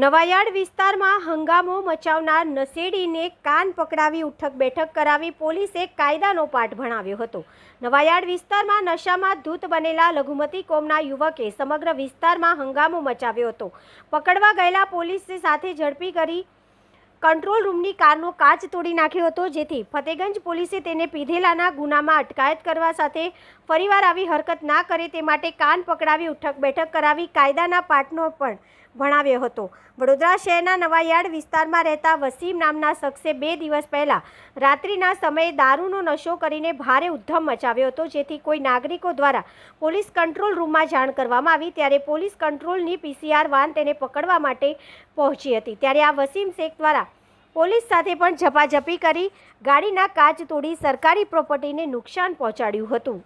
નવાયાર્ડ વિસ્તારમાં હંગામો મચાવનાર નશેડીને કાન પકડાવી ઉઠક બેઠક કરાવી પોલીસે કાયદાનો પાઠ ભણાવ્યો હતો। નવાયાર્ડ વિસ્તારમાં નશામાં ધૂત બનેલા લઘુમતી કોમના યુવકે સમગ્ર વિસ્તારમાં હંગામો મચાવ્યો હતો। પકડવા ગયેલા પોલીસે સાથે ઝડપી કરી કંટ્રોલ રૂમની કારનો કાચ તોડી નાખ્યો હતો, જેથી ફતેગંજ પોલીસે તેને પીધેલાના ગુનામાં અટકાયત કરવા સાથે ફરીવાર આવી હરકત ના કરે તે માટે કાન પકડાવી ઉઠક બેઠક કરાવી કાયદાના પાઠનો પણ ભણાવ્યો હતો। વડોદરા શહેરના નવાયાર્ડ વિસ્તારમાં રહેતા વસીમ નામના શખ્સે 2 દિવસ પહેલા રાત્રિના સમયે દારૂનો નશો કરીને ભારે ઉદ્ધમ મચાવ્યો હતો, જેથી કોઈ નાગરિકો દ્વારા પોલીસ કંટ્રોલ રૂમમાં જાણ કરવામાં આવી ત્યારે પોલીસ કંટ્રોલની PCR વાન તેને પકડવા માટે પહોંચી હતી। ત્યારે આ વસીમ શેખ દ્વારા પોલીસ સાથે પણ ઝપાઝપી કરી ગાડીના કાચ તોડી સરકારી પ્રોપર્ટીને નુકસાન પહોંચાડ્યું હતું।